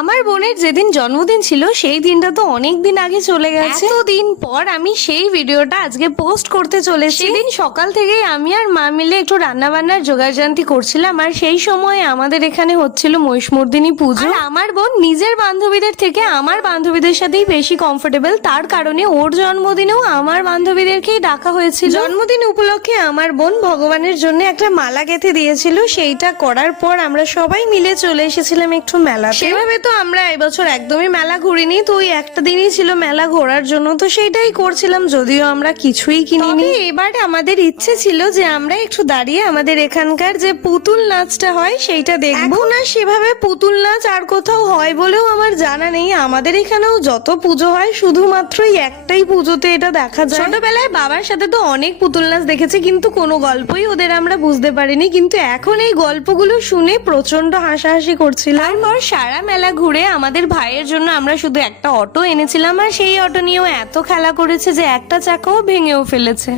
আমার বোনের যেদিন জন্মদিন ছিল সেই দিনটা তো অনেক দিন আগে চলে গেছে। এতদিন পর আমি সেই ভিডিওটা আজকে পোস্ট করতে চলেছি। সেদিন সকাল থেকেই আমি আর মা মিলে একটু রান্না বান্নার জোগাড়জান্তি করছিলাম, আর সেই সময় আমাদের এখানে হচ্ছিল মহিষমর্দিনী পুজো। আর আমার বোন নিজের বান্ধবীদের থেকে আমার বান্ধবীদের সাথেই বেশি কমফোর্টেবল, তার কারণে ওর জন্মদিনেও আমার বান্ধবীদেরকেই ডাকা হয়েছিল। জন্মদিন উপলক্ষে আমার বোন ভগবানের জন্য একটা মালা গেঁথে দিয়েছিল, সেইটা করার পর আমরা সবাই মিলে চলে এসেছিলাম একটু মেলা। সেভাবে তো আমরা এবছর একদমই মেলা ঘুরিনি, তো ওই একটা দিনই ছিল মেলা ঘোরার জন্য, তো সেইটাই করছিলাম, যদিও আমরা কিছুই কিনিনি। এবার আমাদের ইচ্ছে ছিল যে আমরা একটু দাঁড়িয়ে আমাদের এখানকার যে পুতুল নাচটা হয় সেইটা দেখবো। না সেভাবে পুতুল নাচ আর কোথাও হয় বলেও আমার জানা নেই। আমাদের এখানেও যত পুজো হয় শুধুমাত্রই একটাই পুজোতে এটা দেখা যায়। ছোটবেলায় বাবার সাথে তো অনেক পুতুল নাচ দেখেছি, কিন্তু কোনো গল্পই ওদের আমরা বুঝতে পারিনি, কিন্তু এখন এই গল্পগুলো শুনে প্রচন্ড হাসাহাসি করছিলাম। তারপর সারা মেলা ঘুরে আমাদের ভাইয়ের জন্য আমরা শুধু একটা অটো এনেছিলাম, আর সেই অটো নিয়েও এত খেলা করেছে যে একটা চাকাও ভেঙেও ফেলেছে।